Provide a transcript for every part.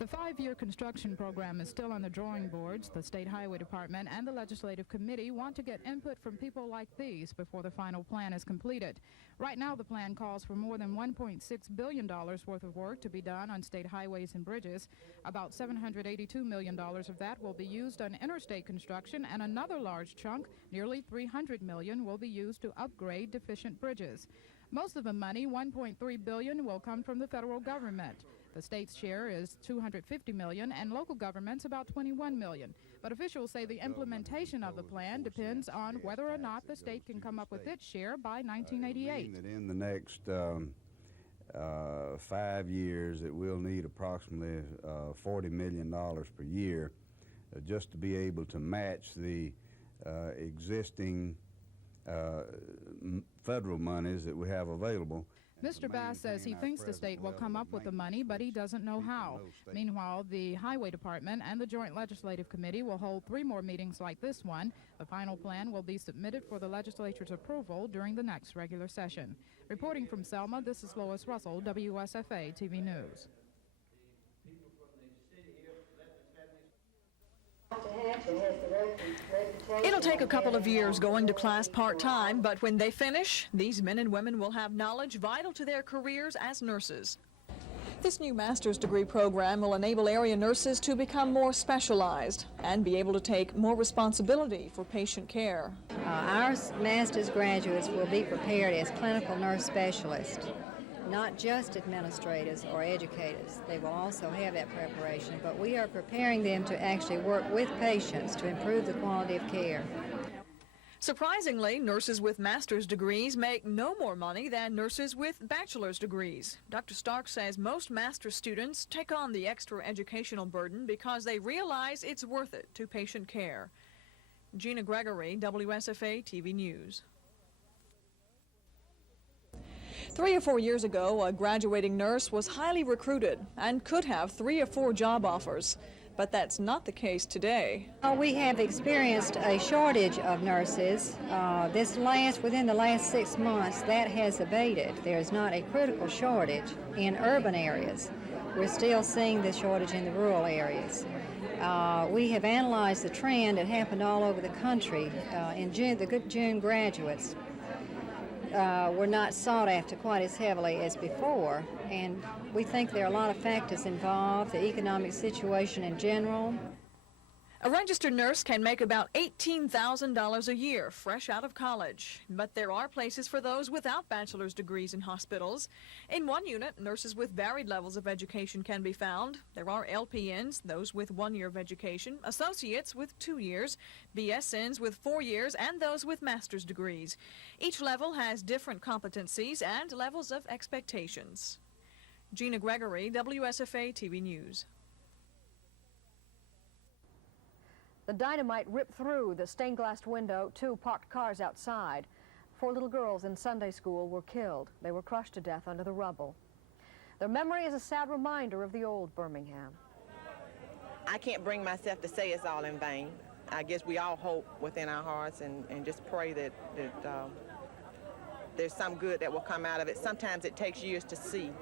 The 5-year construction program is still on the drawing boards. The State Highway Department and the Legislative Committee want to get input from people like these before the final plan is completed. Right now, the plan calls for more than $1.6 billion worth of work to be done on state highways and bridges. About $782 million of that will be used on interstate construction, and another large chunk, nearly $300 million, will be used to upgrade deficient bridges. Most of the money, $1.3 billion, will come from the federal government. The state's share is $250 million, and local governments about $21 million. But officials say the implementation of the plan depends on whether or not the state can come up with its share by 1988. That in the next 5 years, it will need approximately $40 million per year just to be able to match the existing federal monies that we have available. Mr. Bass says he thinks the state will come up with the money, but he doesn't know how. Meanwhile, the Highway Department and the Joint Legislative Committee will hold 3 more meetings like this one. The final plan will be submitted for the legislature's approval during the next regular session. Reporting from Selma, this is Lois Russell, WSFA TV News. It'll take a couple of years going to class part-time, but when they finish, these men and women will have knowledge vital to their careers as nurses. This new master's degree program will enable area nurses to become more specialized and be able to take more responsibility for patient care. Our master's graduates will be prepared as clinical nurse specialists, not just administrators or educators. They will also have that preparation, but we are preparing them to actually work with patients to improve the quality of care. Surprisingly, nurses with master's degrees make no more money than nurses with bachelor's degrees. Dr. Stark says most master's students take on the extra educational burden because they realize it's worth it to patient care. Gina Gregory, WSFA TV News. 3 or 4 years ago, a graduating nurse was highly recruited and could have 3 or 4 job offers. But that's not the case today. We have experienced a shortage of nurses. Within the last 6 months, that has abated. There's not a critical shortage in urban areas. We're still seeing the shortage in the rural areas. We have analyzed the trend. It happened all over the country. In June, the good June graduates were not sought after quite as heavily as before, and we think there are a lot of factors involved, the economic situation in general. A registered nurse can make about $18,000 a year fresh out of college, but there are places for those without bachelor's degrees in hospitals. In one unit, nurses with varied levels of education can be found. There are LPNs, those with 1 year of education, associates with 2 years, BSNs with 4 years, and those with master's degrees. Each level has different competencies and levels of expectations. Gina Gregory, WSFA TV News. The dynamite ripped through the stained glass window, 2 parked cars outside. 4 little girls in Sunday school were killed. They were crushed to death under the rubble. Their memory is a sad reminder of the old Birmingham. I can't bring myself to say it's all in vain. I guess we all hope within our hearts and just pray that there's some good that will come out of it. Sometimes it takes years to see.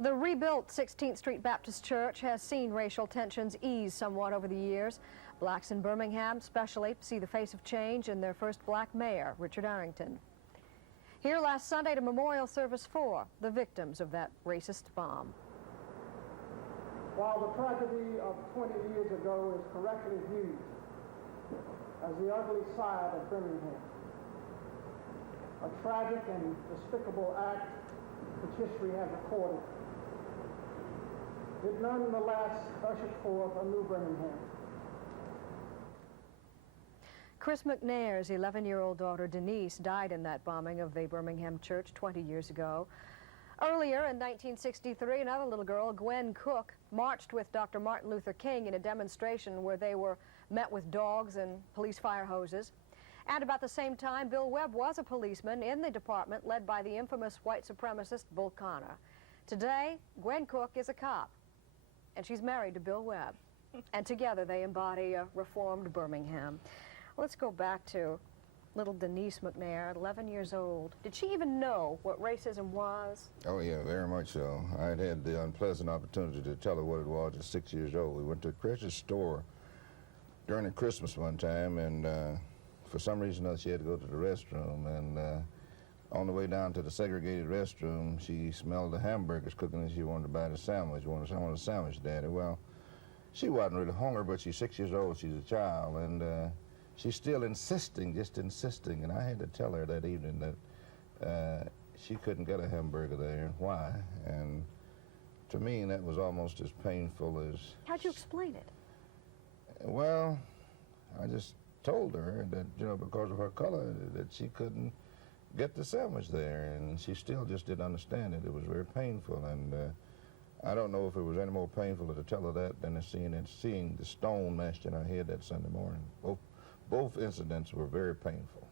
The rebuilt 16th Street Baptist Church has seen racial tensions ease somewhat over the years. Blacks in Birmingham especially see the face of change in their first black mayor, Richard Arrington. Here last Sunday at a memorial service for the victims of that racist bomb. While the tragedy of 20 years ago is correctly viewed as the ugly side of Birmingham, a tragic and despicable act which history has recorded, it nonetheless ushered forth a new Birmingham. Chris McNair's 11-year-old daughter Denise died in that bombing of the Birmingham church 20 years ago. Earlier in 1963, another little girl, Gwen Cook, marched with Dr. Martin Luther King in a demonstration where they were met with dogs and police fire hoses. And about the same time, Bill Webb was a policeman in the department led by the infamous white supremacist Bull Connor. Today, Gwen Cook is a cop, and she's married to Bill Webb. And together they embody a reformed Birmingham. Let's go back to little Denise McNair, 11 years old. Did she even know what racism was? Oh, yeah, very much so. I had had the unpleasant opportunity to tell her what it was at 6 years old. We went to a Chris's store during the Christmas one time, and for some reason or other, she had to go to the restroom, and on the way down to the segregated restroom, she smelled the hamburgers cooking, and she wanted to buy the sandwich. I want a sandwich, Daddy. Well, she wasn't really hungry, but she's 6 years old. She's a child, and she's still insisting, just insisting. And I had to tell her that evening that she couldn't get a hamburger there. Why? And to me, that was almost as painful as... How'd you explain it? Well, I just told her that, you know, because of her color, that she couldn't get the sandwich there, and she still just didn't understand it. It was very painful, and I don't know if it was any more painful to tell her that than seeing the stone mashed in her head that Sunday morning. Both incidents were very painful.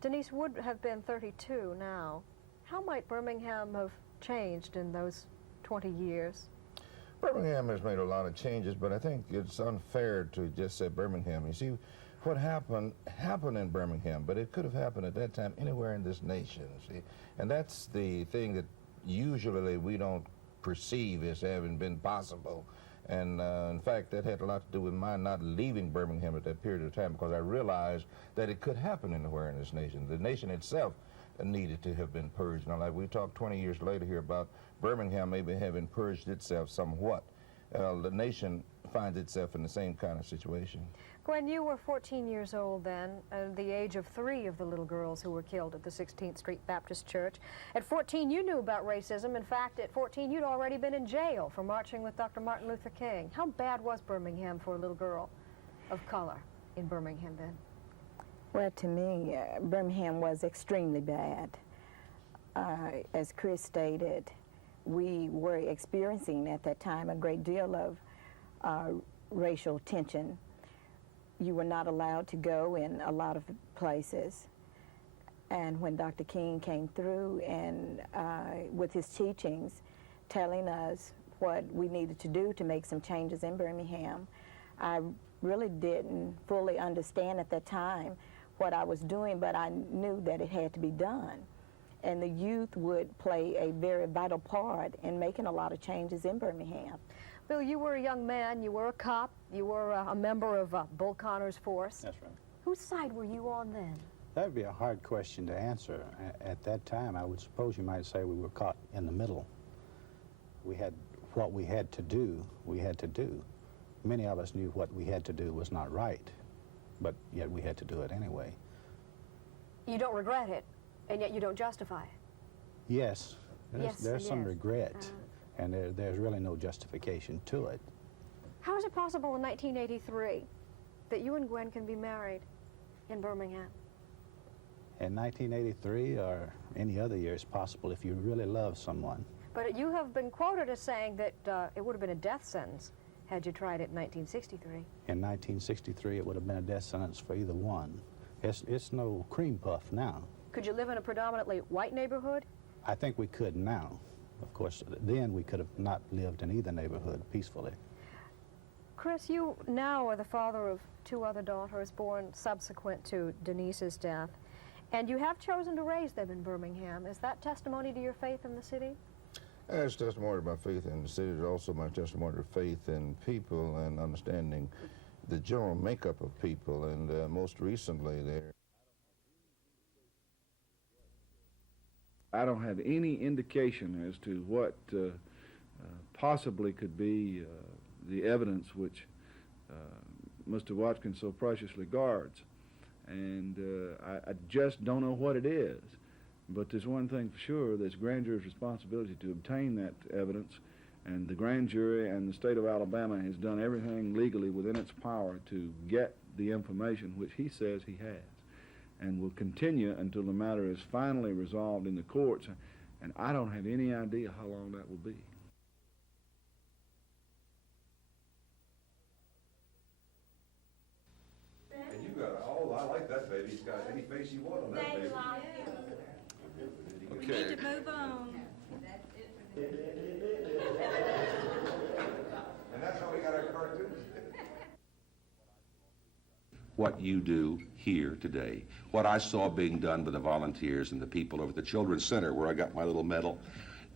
Denise would have been 32 now. How might Birmingham have changed in those 20 years? Birmingham has made a lot of changes, but I think it's unfair to just say Birmingham. You see, what happened in Birmingham, but it could have happened at that time anywhere in this nation, see? And that's the thing that usually we don't perceive as having been possible. And in fact, that had a lot to do with my not leaving Birmingham at that period of time, because I realized that it could happen anywhere in this nation. The nation itself needed to have been purged. Now, like we talked 20 years later here about Birmingham maybe having purged itself somewhat. The nation finds itself in the same kind of situation. Gwen, you were 14 years old then, the age of 3 of the little girls who were killed at the 16th Street Baptist Church. At 14, you knew about racism. In fact, at 14, you'd already been in jail for marching with Dr. Martin Luther King. How bad was Birmingham for a little girl of color in Birmingham then? Well, to me, Birmingham was extremely bad. As Chris stated, we were experiencing at that time a great deal of racial tension. You were not allowed to go in a lot of places. And when Dr. King came through and with his teachings, telling us what we needed to do to make some changes in Birmingham, I really didn't fully understand at that time what I was doing, but I knew that it had to be done. And the youth would play a very vital part in making a lot of changes in Birmingham. Bill, you were a young man, you were a cop, you were a member of Bull Connor's force. That's right. Whose side were you on then? That would be a hard question to answer. At that time, I would suppose you might say we were caught in the middle. We had what we had to do, we had to do. Many of us knew what we had to do was not right, but yet we had to do it anyway. You don't regret it, and yet you don't justify it. Yes, there's some yes. regret, and there's really no justification to it. How is it possible in 1983 that you and Gwen can be married in Birmingham? In 1983 or any other year, it's possible if you really love someone. But you have been quoted as saying that it would have been a death sentence had you tried it in 1963. In 1963, it would have been a death sentence for either one. It's no cream puff now. Could you live in a predominantly white neighborhood? I think we could now. Of course, then we could have not lived in either neighborhood peacefully. Chris, you now are the father of 2 other daughters born subsequent to Denise's death, and you have chosen to raise them in Birmingham. Is that testimony to your faith in the city? It's testimony to my faith in the city. It's also my testimony to faith in people and understanding the general makeup of people, and most recently there. I don't have any indication as to what possibly could be the evidence which Mr. Watkins so preciously guards. And I just don't know what it is. But there's one thing for sure, there's grand jury's responsibility to obtain that evidence, and the grand jury and the state of Alabama has done everything legally within its power to get the information which he says he has, and will continue until the matter is finally resolved in the courts, and I don't have any idea how long that will be. And you got, oh, I like that baby. He's got any face you want on that baby. We need to move on. And that's how we got our cartoons. what you do here today. What I saw being done by the volunteers and the people over at the Children's Center where I got my little medal,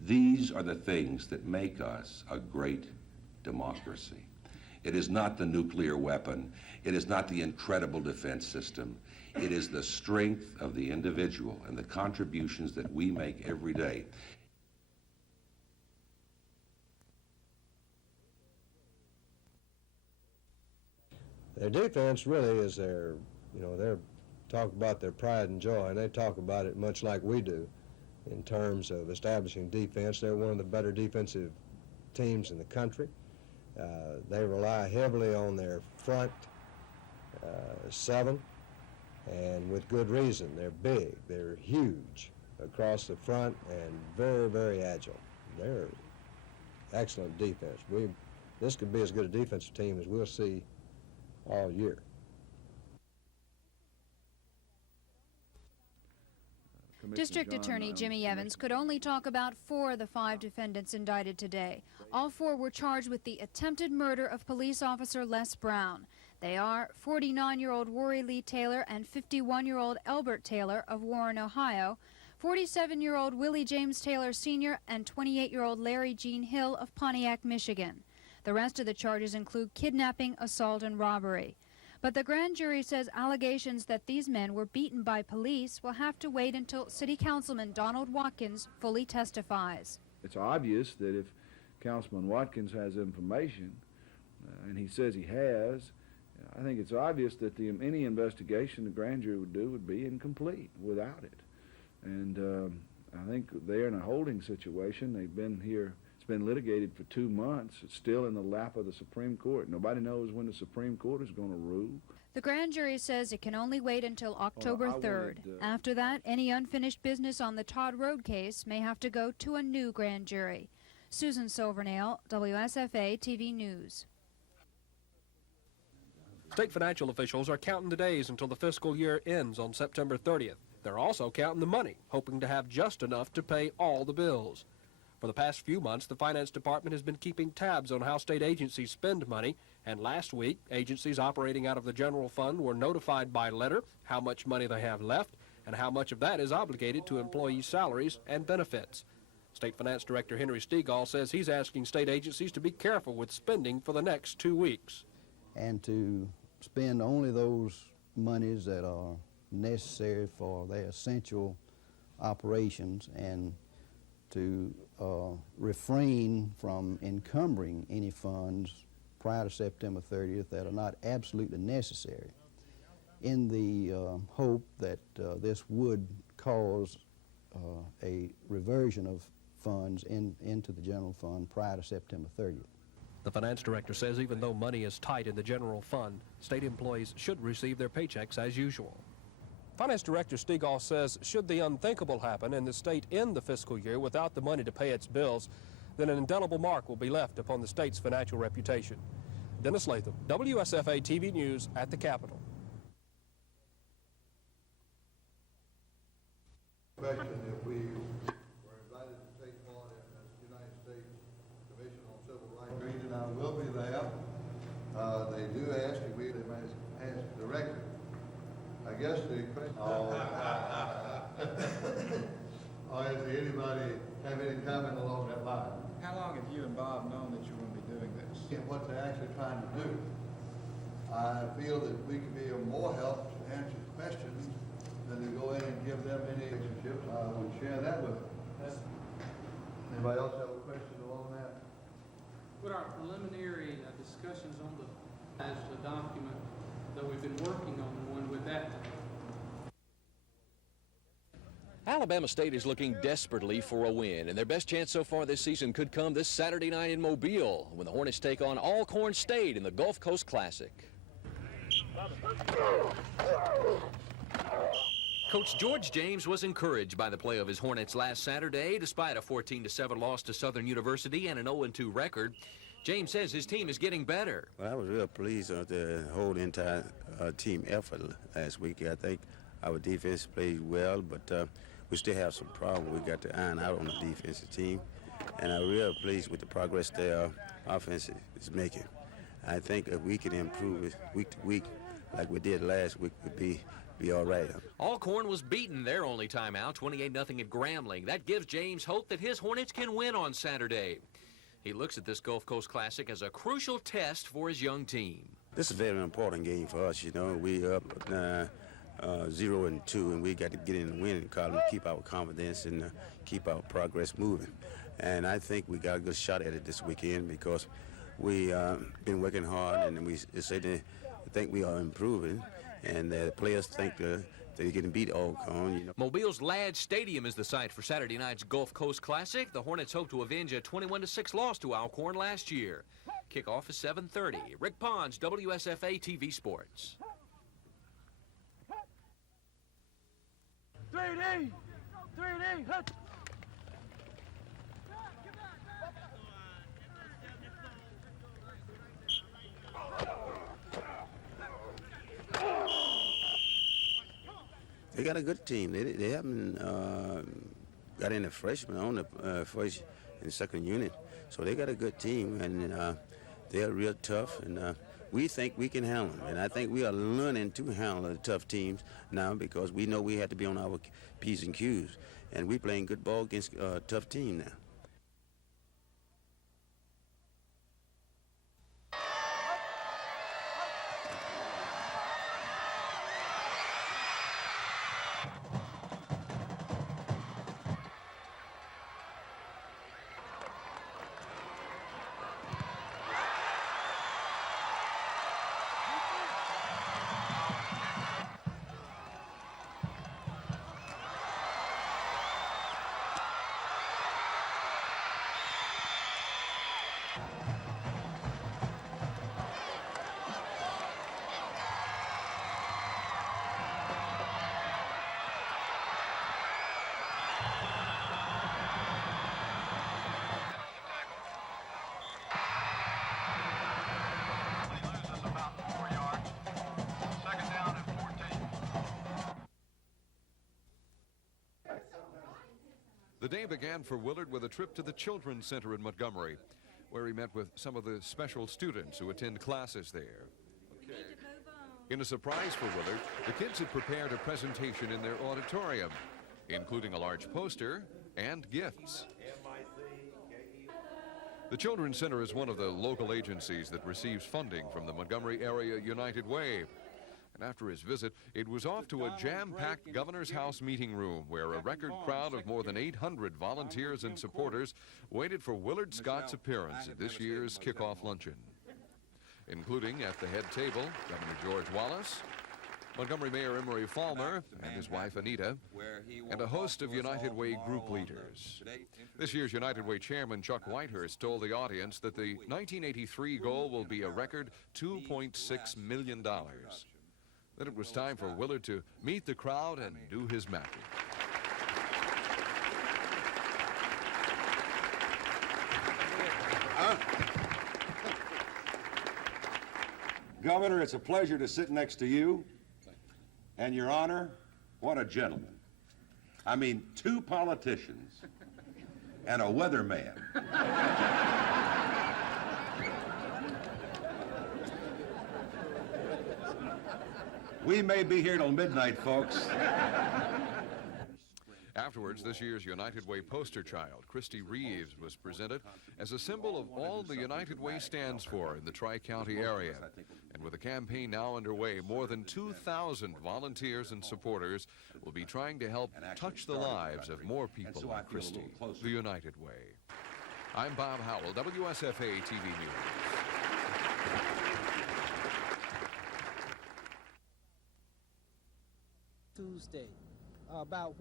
these are the things that make us a great democracy. It is not the nuclear weapon. It is not the incredible defense system. It is the strength of the individual and the contributions that we make every day. Their defense really is their, they're talk about their pride and joy, and they talk about it much like we do in terms of establishing defense. They're one of the better defensive teams in the country. They rely heavily on their front seven, and with good reason. They're big, they're huge across the front, and very, very agile. They're excellent defense. This could be as good a defensive team as we'll see all year. District Attorney Jimmy Evans could only talk about 4 of the 5 defendants indicted today. All 4 were charged with the attempted murder of police officer Les Brown. They are 49-year-old Rory Lee Taylor and 51-year-old Elbert Taylor of Warren, Ohio, 47-year-old Willie James Taylor Sr., and 28-year-old Larry Gene Hill of Pontiac, Michigan. The rest of the charges include kidnapping, assault, and robbery. But the grand jury says allegations that these men were beaten by police will have to wait until City Councilman Donald Watkins fully testifies. It's obvious that if Councilman Watkins has information, and he says he has, I think it's obvious that any investigation the grand jury would do would be incomplete without it. And I think they're in a holding situation. They've been here. It's been litigated for 2 months. It's still in the lap of the Supreme Court. Nobody knows when the Supreme Court is going to rule. The grand jury says it can only wait until October 3rd. After that, any unfinished business on the Todd Road case may have to go to a new grand jury. Susan Silvernail, WSFA TV News. State financial officials are counting the days until the fiscal year ends on September 30th. They're also counting the money, hoping to have just enough to pay all the bills. For the past few months, the Finance Department has been keeping tabs on how state agencies spend money, and last week, agencies operating out of the general fund were notified by letter how much money they have left and how much of that is obligated to employee salaries and benefits. State Finance Director Henry Stegall says he's asking state agencies to be careful with spending for the next 2 weeks. And to spend only those monies that are necessary for their essential operations, and to refrain from encumbering any funds prior to September 30th that are not absolutely necessary, in the hope that this would cause a reversion of funds into the general fund prior to September 30th. The finance director says even though money is tight in the general fund, state employees should receive their paychecks as usual. Finance Director Stegall says should the unthinkable happen and the state end the fiscal year without the money to pay its bills, then an indelible mark will be left upon the state's financial reputation. Dennis Latham, WSFA TV News at the Capitol. Question: if we were invited to take part in the United States Commission on Civil Rights, and I will be there. They do ask if we might ask directly. I guess the question. Or does anybody have any comment along that line? How long have you and Bob known that you're going to be doing this? And what they're actually trying to do. I feel that we can be of more help to answer questions than to go in and give them any relationships. I would share that with them. Anybody else have a question along that? What our preliminary discussions on the document that we've been working on, the one with that. Alabama State is looking desperately for a win, and their best chance so far this season could come this Saturday night in Mobile when the Hornets take on Alcorn State in the Gulf Coast Classic. Coach George James was encouraged by the play of his Hornets last Saturday, despite a 14-7 loss to Southern University and an 0-2 record. James says his team is getting better. Well, I was real pleased with the whole entire team effort last week. I think our defense played well, but we still have some problems we got to iron out on the defensive team. And I'm real pleased with the progress their offense is making. I think if we can improve it week to week, like we did last week, would be all right. Alcorn was beaten their only timeout, 28-0 at Grambling. That gives James hope that his Hornets can win on Saturday. He looks at this Gulf Coast Classic as a crucial test for his young team. This is a very important game for us. You know, we up 0-2, and we got to get in the winning column, keep our confidence and keep our progress moving. And I think we got a good shot at it this weekend because we been working hard, and we think we are improving, and the players think they're getting beat Alcorn. You know. Mobile's Ladd Stadium is the site for Saturday night's Gulf Coast Classic. The Hornets hope to avenge a 21-6 loss to Alcorn last year. Kickoff is 7:30. Rick Pons, WSFA TV Sports. 3D, hut. They got a good team. They haven't got any freshmen on the first and second unit, so they got a good team, and they're real tough, and we think we can handle them. And I think we are learning to handle the tough teams now because we know we have to be on our P's and Q's, and we're playing good ball against a tough team now. The day began for Willard with a trip to the Children's Center in Montgomery, where he met with some of the special students who attend classes there. In a surprise for Willard, the kids had prepared a presentation in their auditorium, including a large poster and gifts. The Children's Center is one of the local agencies that receives funding from the Montgomery Area United Way. And after his visit, it was off to a jam-packed Governor's House meeting room where a record crowd of more than 800 volunteers and supporters waited for Willard Scott's appearance at this year's kickoff luncheon, including at the head table, Governor George Wallace, Montgomery Mayor Emery Falmer and his wife Anita, and a host of United Way group leaders. This year's United Way chairman Chuck Whitehurst told the audience that the 1983 goal will be a record $2.6 million. Then it was time for Willard to meet the crowd and do his mapping. Governor, it's a pleasure to sit next to you. And Your Honor, what a gentleman. I mean, two politicians and a weatherman. We may be here till midnight, folks. Afterwards, this year's United Way poster child, Christy Reeves, was presented as a symbol of all the United Way stands for in the Tri-County area. And with a campaign now underway, more than 2,000 volunteers and supporters will be trying to help touch the lives of more people like Christy, the United Way. I'm Bob Howell, WSFA TV News. Tuesday about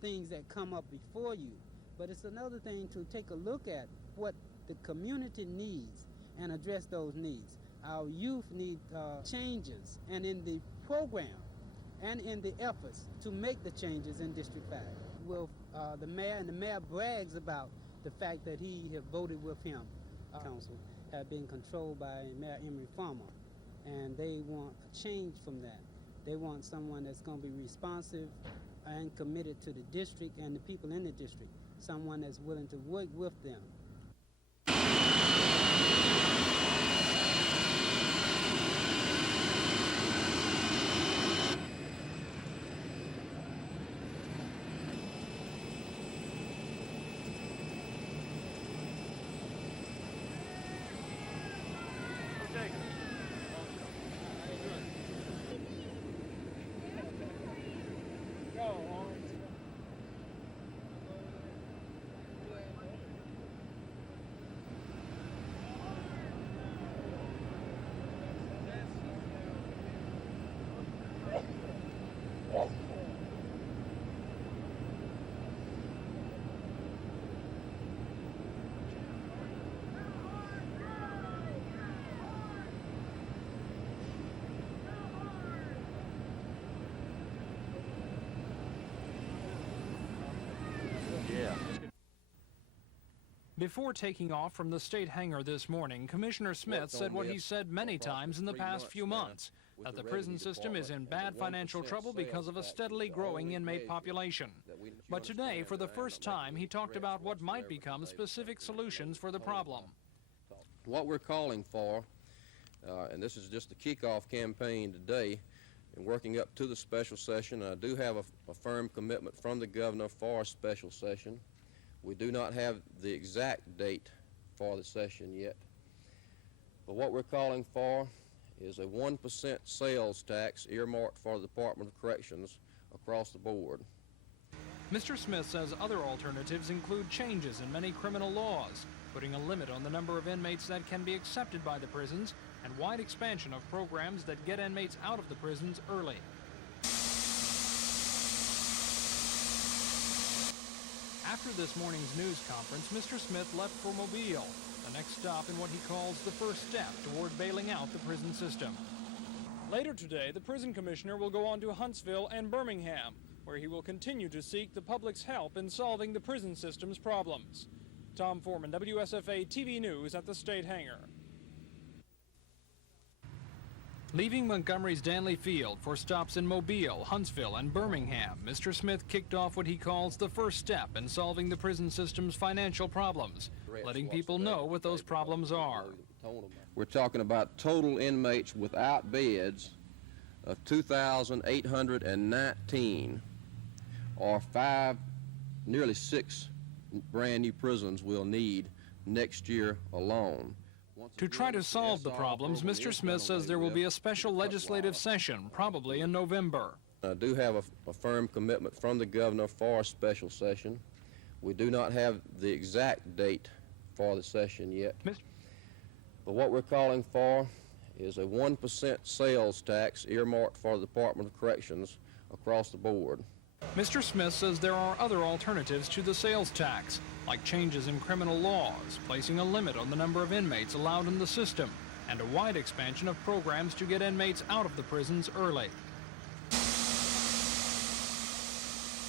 things that come up before you, but it's another thing to take a look at what the community needs and address those needs. Our youth need changes, and in the program and in the efforts to make the changes in District 5. Well, the mayor brags about the fact that he have voted with him. Council have been controlled by Mayor Emery Falmer, and they want a change from that. They want someone that's going to be responsive and committed to the district and the people in the district, someone that's willing to work with them. Before taking off from the state hangar this morning, Commissioner Smith said what he said many times in the past few months, that the prison system is in bad financial trouble because of a steadily growing inmate population. But today, for the first time, he talked about what might become specific solutions for the problem. What we're calling for, and this is just the kickoff campaign today, and working up to the special session, I do have a firm commitment from the governor for a special session. We do not have the exact date for the session yet. But what we're calling for is a 1% sales tax earmarked for the Department of Corrections across the board. Mr. Smith says other alternatives include changes in many criminal laws, putting a limit on the number of inmates that can be accepted by the prisons, and wide expansion of programs that get inmates out of the prisons early. After this morning's news conference, Mr. Smith left for Mobile, the next stop in what he calls the first step toward bailing out the prison system. Later today, the prison commissioner will go on to Huntsville and Birmingham, where he will continue to seek the public's help in solving the prison system's problems. Tom Foreman, WSFA TV News at the State Hangar. Leaving Montgomery's Danley Field for stops in Mobile, Huntsville, and Birmingham, Mr. Smith kicked off what he calls the first step in solving the prison system's financial problems, letting people know what those problems are. We're talking about total inmates without beds of 2,819, or nearly 6 brand new prisons we'll need next year alone. To try to solve the problems, Mr. Smith says there will be a special legislative session, probably in November. I do have a firm commitment from the governor for a special session. We do not have the exact date for the session yet. But what we're calling for is a 1% sales tax earmarked for the Department of Corrections across the board. Mr. Smith says there are other alternatives to the sales tax, like changes in criminal laws, placing a limit on the number of inmates allowed in the system, and a wide expansion of programs to get inmates out of the prisons early.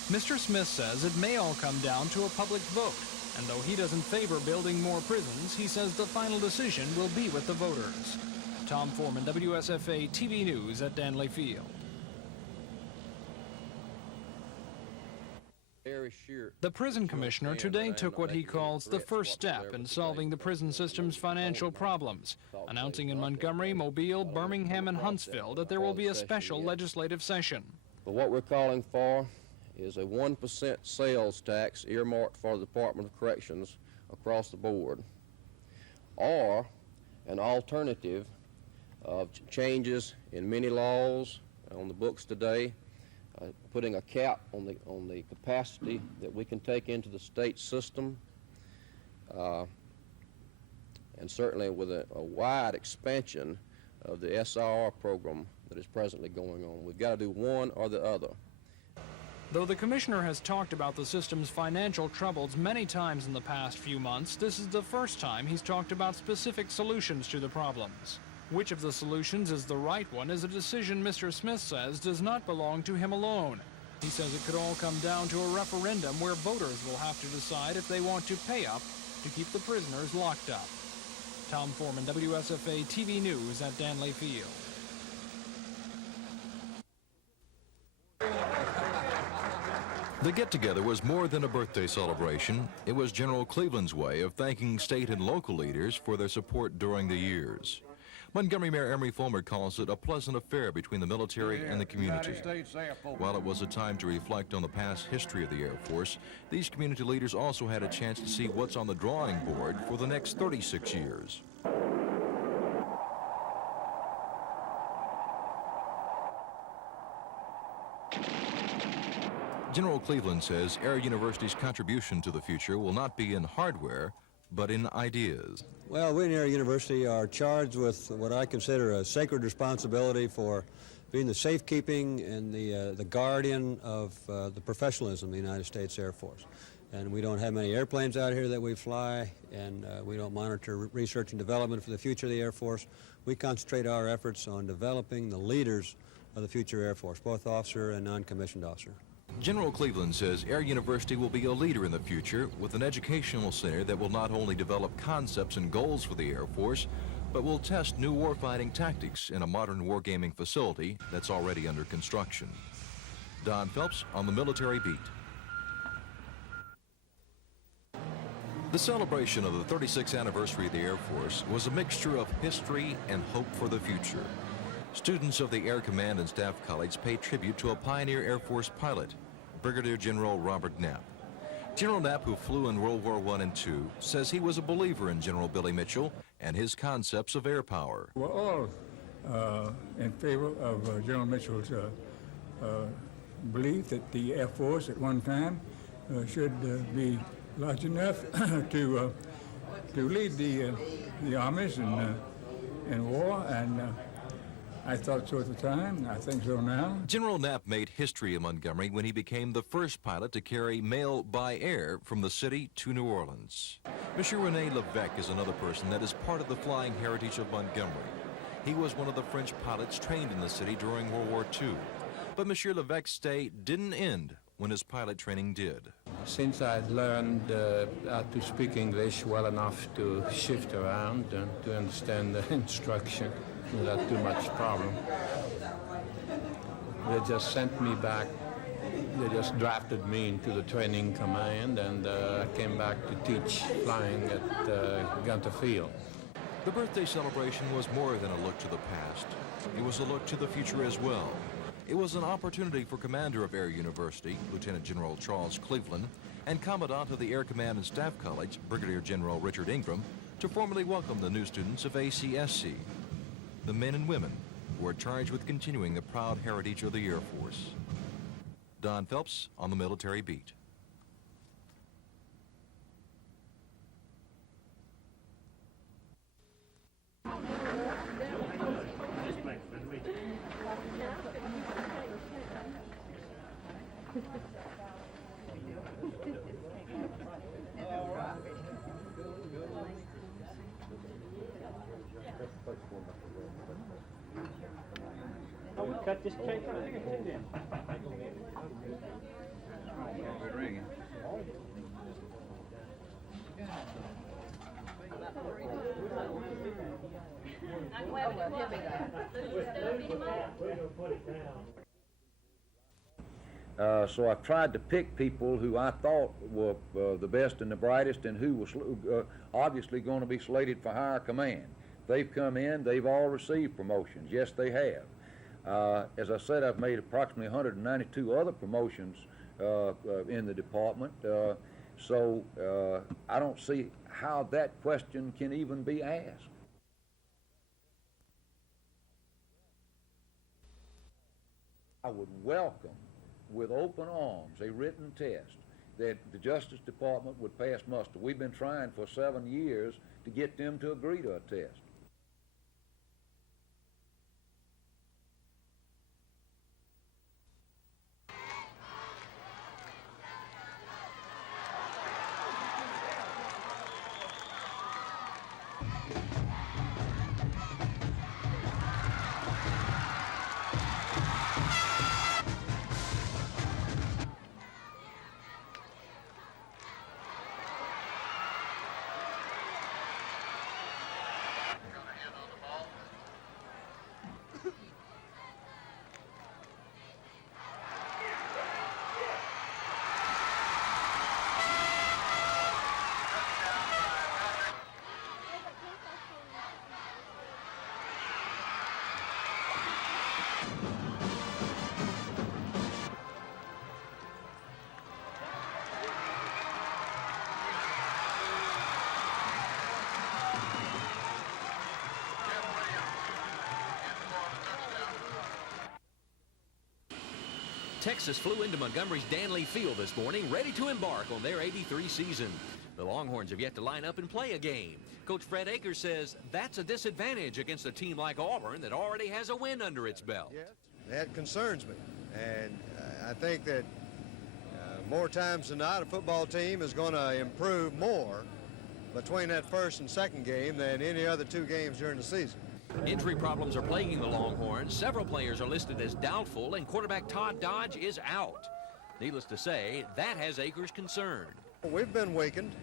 Mr. Smith says it may all come down to a public vote, and though he doesn't favor building more prisons, he says the final decision will be with the voters. Tom Foreman, WSFA TV News at Danley Field. The prison commissioner today took what he calls the first step in solving the prison system's financial problems, announcing in Montgomery, Mobile, Birmingham, and Huntsville that there will be a special legislative session. But what we're calling for is a 1% sales tax earmarked for the Department of Corrections across the board, or an alternative of changes in many laws on the books today, putting a cap on the capacity that we can take into the state system, and certainly with a wide expansion of the SRR program that is presently going on. We've got to do one or the other. Though the commissioner has talked about the system's financial troubles many times in the past few months, this is the first time he's talked about specific solutions to the problems. Which of the solutions is the right one is a decision Mr. Smith says does not belong to him alone. He says it could all come down to a referendum where voters will have to decide if they want to pay up to keep the prisoners locked up. Tom Foreman, WSFA TV News at Danley Field. The get-together was more than a birthday celebration. It was General Cleveland's way of thanking state and local leaders for their support during the years. Montgomery Mayor Emery Fulmer calls it a pleasant affair between the military and the community. While it was a time to reflect on the past history of the Air Force, these community leaders also had a chance to see what's on the drawing board for the next 36 years. General Cleveland says Air University's contribution to the future will not be in hardware, but in ideas. Well, we in Air University are charged with what I consider a sacred responsibility for being the safekeeping and the guardian of the professionalism of the United States Air Force. And we don't have many airplanes out here that we fly, and we don't monitor research and development for the future of the Air Force. We concentrate our efforts on developing the leaders of the future Air Force, both officer and non-commissioned officer. General Cleveland says Air University will be a leader in the future with an educational center that will not only develop concepts and goals for the Air Force, but will test new warfighting tactics in a modern wargaming facility that's already under construction. Don Phelps on the Military Beat. The celebration of the 36th anniversary of the Air Force was a mixture of history and hope for the future. Students of the Air Command and Staff College paid tribute to a pioneer Air Force pilot, Brigadier General Robert Knapp. General Knapp, who flew in World War I and II, says he was a believer in General Billy Mitchell and his concepts of air power. We're all in favor of General Mitchell's belief that the Air Force at one time should be large enough to lead the armies in war, and I thought so at the time. I think so now. General Knapp made history in Montgomery when he became the first pilot to carry mail by air from the city to New Orleans. Monsieur René Levesque is another person that is part of the flying heritage of Montgomery. He was one of the French pilots trained in the city during World War II. But Monsieur Levesque's stay didn't end when his pilot training did. Since I'd learned how to speak English well enough to shift around and to understand the instruction without too much problem, they just sent me back. They just drafted me into the training command, and I came back to teach flying at Gunter Field. The birthday celebration was more than a look to the past. It was a look to the future as well. It was an opportunity for Commander of Air University, Lieutenant General Charles Cleveland, and Commandant of the Air Command and Staff College, Brigadier General Richard Ingram, to formally welcome the new students of ACSC, the men and women who are charged with continuing the proud heritage of the Air Force. Don Phelps on the Military Beat. Cut this cake right here too then. Good ringing. So I've tried to pick people who I thought were the best and the brightest and who was obviously going to be slated for higher command. They've come in, they've all received promotions. Yes, they have. As I said, I've made approximately 192 other promotions in the department, so I don't see how that question can even be asked. I would welcome with open arms a written test that the Justice Department would pass muster. We've been trying for 7 years to get them to agree to a test. Texas flew into Montgomery's Danley Field this morning, ready to embark on their 83 season. The Longhorns have yet to line up and play a game. Coach Fred Akers says that's a disadvantage against a team like Auburn that already has a win under its belt. Yeah, that concerns me, and I think that more times than not, a football team is going to improve more between that first and second game than any other two games during the season. Injury problems are plaguing the Longhorns. Several players are listed as doubtful, and quarterback Todd Dodge is out. Needless to say, that has Akers concerned. We've been weakened.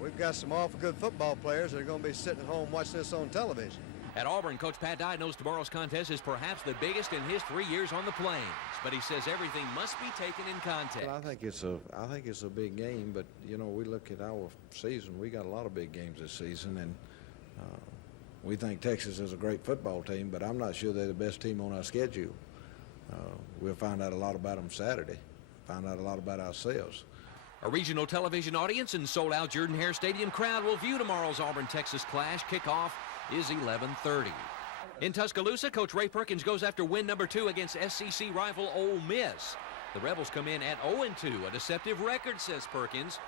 We've got some awful good football players that are going to be sitting at home watching this on television. At Auburn, Coach Pat Dye knows tomorrow's contest is perhaps the biggest in his 3 years on the Plains, but he says everything must be taken in context. Well, I think it's a big game, but you know, we look at our season. We got a lot of big games this season, and we think Texas is a great football team, but I'm not sure they're the best team on our schedule. We'll find out a lot about them Saturday. Find out a lot about ourselves. A regional television audience and sold-out Jordan-Hare Stadium crowd will view tomorrow's Auburn-Texas clash. Kickoff is 11:30. In Tuscaloosa, Coach Ray Perkins goes after win number 2 against SEC rival Ole Miss. The Rebels come in at 0-2, a deceptive record, says Perkins.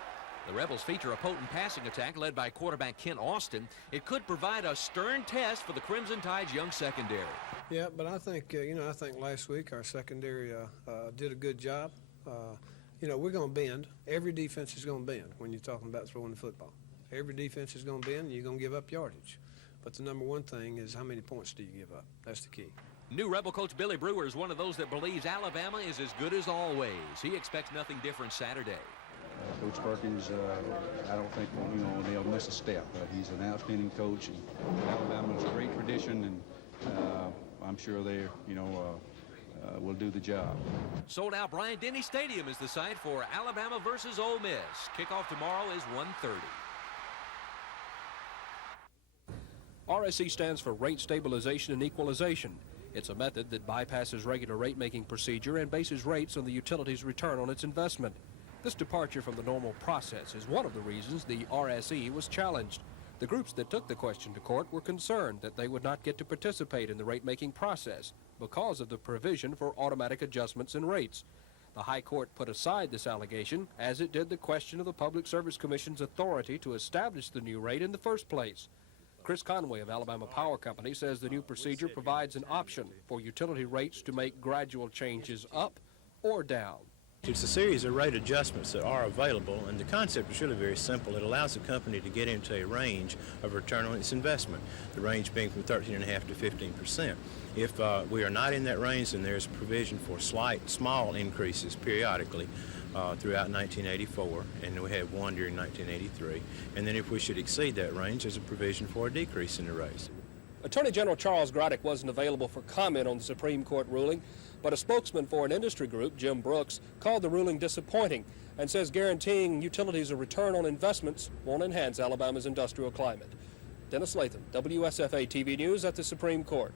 The Rebels feature a potent passing attack led by quarterback Kent Austin. It could provide a stern test for the Crimson Tide's young secondary. Yeah, but I think, I think last week our secondary did a good job. We're going to bend. Every defense is going to bend when you're talking about throwing the football. Every defense is going to bend, and you're going to give up yardage. But the number one thing is how many points do you give up? That's the key. New Rebel coach Billy Brewer is one of those that believes Alabama is as good as always. He expects nothing different Saturday. Coach Perkins, I don't think they'll miss a step. He's an outstanding coach, and Alabama's a great tradition, and I'm sure they, will do the job. Sold out Bryant-Denny Stadium is the site for Alabama versus Ole Miss. Kickoff tomorrow is 1:30. RSE stands for Rate Stabilization and Equalization. It's a method that bypasses regular rate-making procedure and bases rates on the utility's return on its investment. This departure from the normal process is one of the reasons the RSE was challenged. The groups that took the question to court were concerned that they would not get to participate in the rate-making process because of the provision for automatic adjustments in rates. The High Court put aside this allegation, as it did the question of the Public Service Commission's authority to establish the new rate in the first place. Chris Conway of Alabama Power Company says the new procedure provides an option for utility rates to make gradual changes up or down. It's a series of rate adjustments that are available, and the concept is really very simple. It allows the company to get into a range of return on its investment, the range being from 13.5% to 15%. If we are not in that range, then there's provision for small increases periodically throughout 1984, and we had one during 1983. And then if we should exceed that range, there's a provision for a decrease in the rates. Attorney General Charles Groddick wasn't available for comment on the Supreme Court ruling, but a spokesman for an industry group, Jim Brooks, called the ruling disappointing and says guaranteeing utilities a return on investments won't enhance Alabama's industrial climate. Dennis Latham, WSFA TV News at the Supreme Court.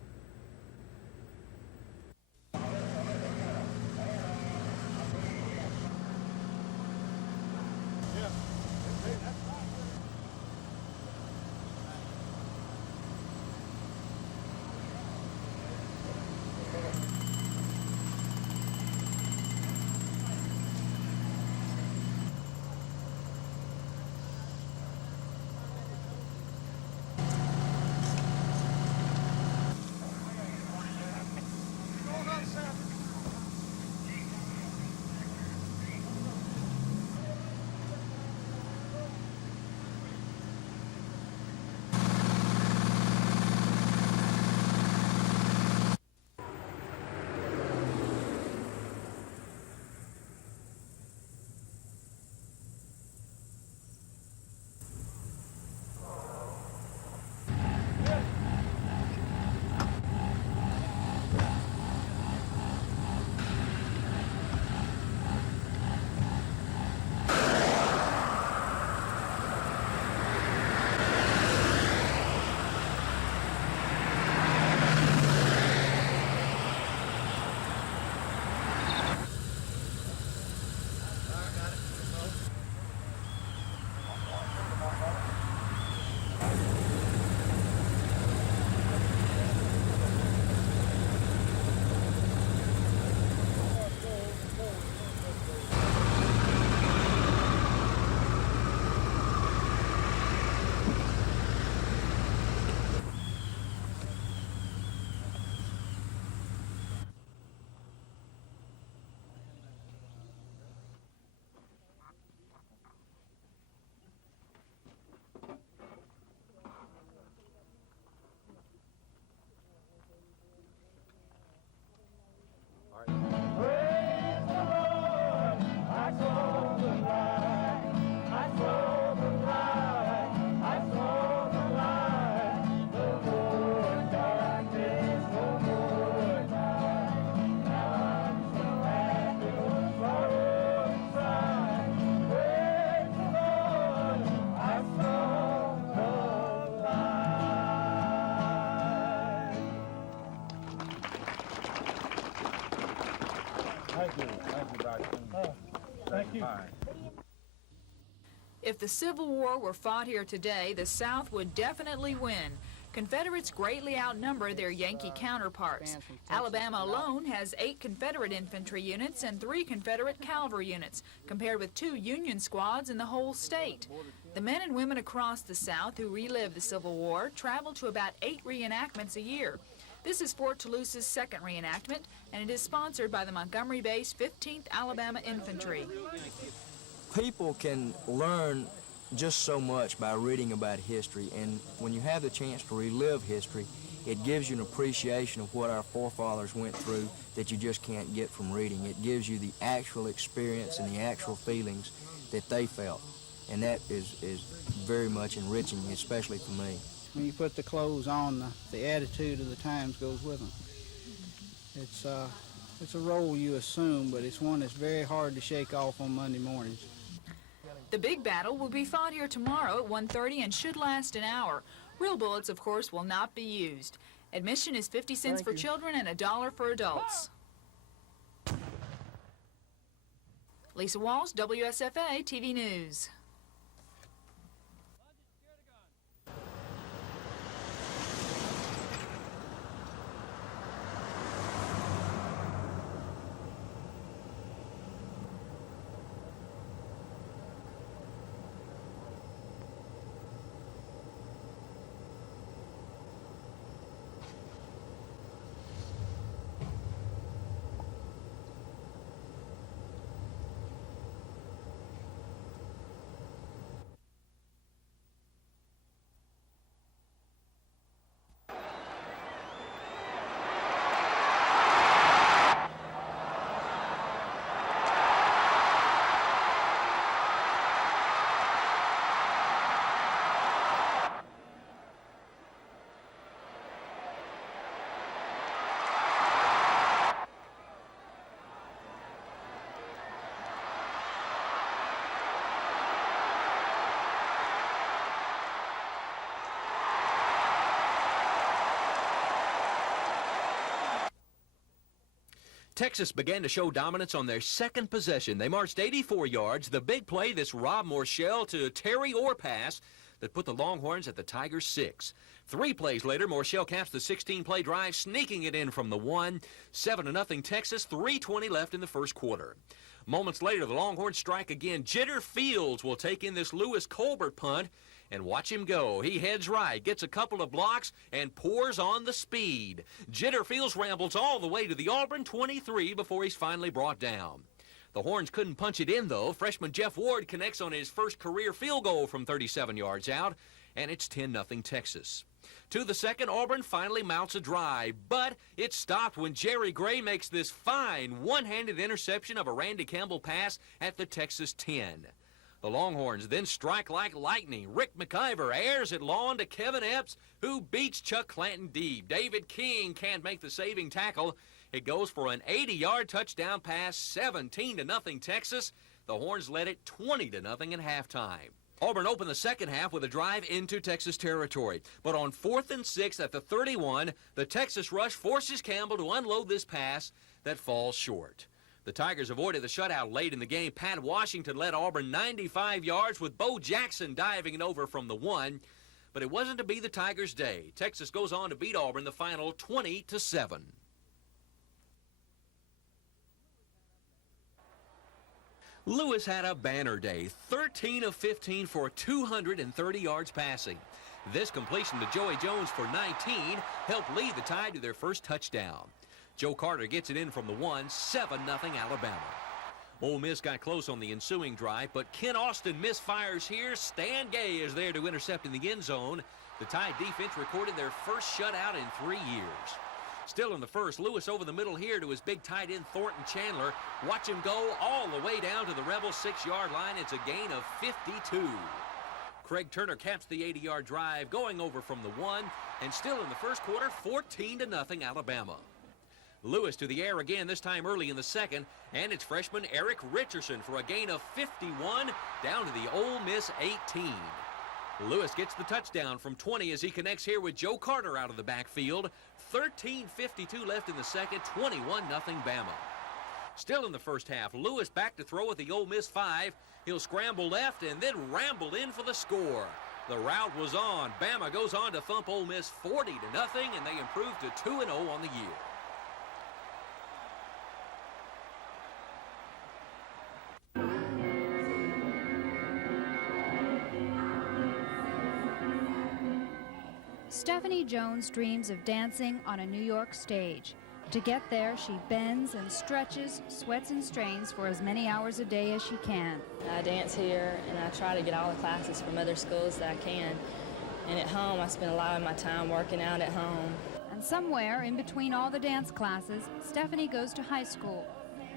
Thank you. If the Civil War were fought here today, the South would definitely win. Confederates greatly outnumber their Yankee counterparts. Alabama alone has 8 Confederate infantry units and 3 Confederate cavalry units, compared with 2 Union squads in the whole state. The men and women across the South who relive the Civil War travel to about 8 reenactments a year. This is Fort Toulouse's 2nd reenactment, and it is sponsored by the Montgomery-based 15th Alabama Infantry. People can learn just so much by reading about history, and when you have the chance to relive history, it gives you an appreciation of what our forefathers went through that you just can't get from reading. It gives you the actual experience and the actual feelings that they felt, and that is very much enriching, especially for me. When you put the clothes on, the attitude of the times goes with them. It's a role you assume, but it's one that's very hard to shake off on Monday mornings. The big battle will be fought here tomorrow at 1:30 and should last an hour. Real bullets, of course, will not be used. Admission is 50 cents for children and $1 for adults. Lisa Walsh, WSFA TV News. Texas began to show dominance on their second possession. They marched 84 yards. The big play, this Rob Morshell to Terry Orr pass that put the Longhorns at the Tigers' 6. 3 plays later, Morshell caps the 16-play drive, sneaking it in from the 1. 7-0 Texas, 3:20 left in the first quarter. Moments later, the Longhorns strike again. Jitter Fields will take in this Lewis Colbert punt, and watch him go. He heads right, gets a couple of blocks, and pours on the speed. Jitter Fields rambles all the way to the Auburn 23 before he's finally brought down. The Horns couldn't punch it in, though. Freshman Jeff Ward connects on his first career field goal from 37 yards out, and it's 10-0 Texas. To the second, Auburn finally mounts a drive, but it stopped when Jerry Gray makes this fine one-handed interception of a Randy Campbell pass at the Texas 10. The Longhorns then strike like lightning. Rick McIver airs it long to Kevin Epps, who beats Chuck Clanton deep. David King can't make the saving tackle. It goes for an 80-yard touchdown pass, 17-0 Texas. The Horns led it 20-0 at halftime. Auburn opened the second half with a drive into Texas territory. But on 4th and 6 at the 31, the Texas rush forces Campbell to unload this pass that falls short. The Tigers avoided the shutout late in the game. Pat Washington led Auburn 95 yards with Bo Jackson diving it over from the 1. But it wasn't to be the Tigers' day. Texas goes on to beat Auburn the final 20-7. Lewis had a banner day, 13 of 15 for 230 yards passing. This completion to Joey Jones for 19 helped lead the Tide to their first touchdown. Joe Carter gets it in from the 1, 7-0 Alabama. Ole Miss got close on the ensuing drive, but Ken Austin misfires here. Stan Gay is there to intercept in the end zone. The Tide defense recorded their first shutout in 3 years. Still in the first, Lewis over the middle here to his big tight end Thornton Chandler. Watch him go all the way down to the Rebel 6-yard line. It's a gain of 52. Craig Turner caps the 80-yard drive, going over from the 1, and still in the first quarter, 14-0 Alabama. Lewis to the air again, this time early in the second, and it's freshman Eric Richardson for a gain of 51 down to the Ole Miss 18. Lewis gets the touchdown from 20 as he connects here with Joe Carter out of the backfield. 13:52 left in the second, 21-0 Bama. Still in the first half, Lewis back to throw at the Ole Miss 5. He'll scramble left and then ramble in for the score. The route was on. Bama goes on to thump Ole Miss 40-0, and they improve to 2-0 on the year. Stephanie Jones dreams of dancing on a New York stage. To get there, she bends and stretches, sweats and strains for as many hours a day as she can. I dance here, and I try to get all the classes from other schools that I can. And at home, I spend a lot of my time working out at home. And somewhere in between all the dance classes, Stephanie goes to high school.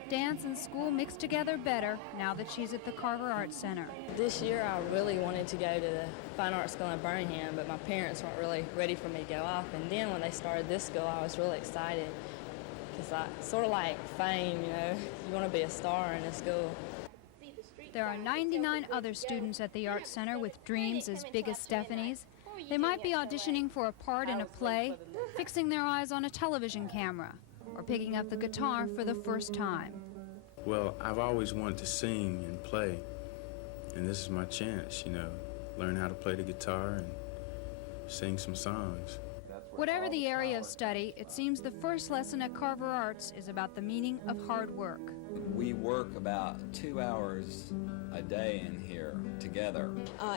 Dance and school mix together better now that she's at the Carver Arts Center. This year, I really wanted to go to the Fine Arts School in Birmingham, but my parents weren't really ready for me to go off. And then when they started this school, I was really excited. It's like, sort of like fame, you know, you want to be a star in a school. There are 99 other students at the Arts Center with dreams as big as Stephanie's. They might be auditioning for a part in a play, fixing their eyes on a television camera, or picking up the guitar for the first time. Well, I've always wanted to sing and play, and this is my chance, you know, learn how to play the guitar and sing some songs. Whatever the area of study, it seems the first lesson at Carver Arts is about the meaning of hard work. We work about 2 hours a day in here together.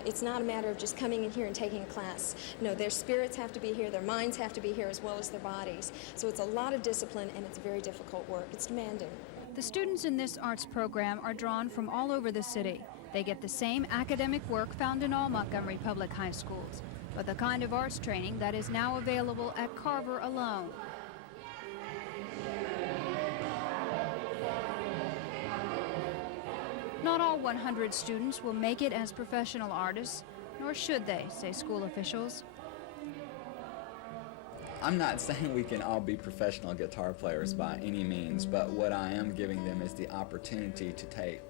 It's not a matter of just coming in here and taking a class. No, their spirits have to be here, their minds have to be here as well as their bodies. So it's a lot of discipline, and it's very difficult work. It's demanding. The students in this arts program are drawn from all over the city. They get the same academic work found in all Montgomery public high schools, but the kind of arts training that is now available at Carver alone. Not all 100 students will make it as professional artists, nor should they, say school officials. I'm not saying we can all be professional guitar players by any means, but what I am giving them is the opportunity to take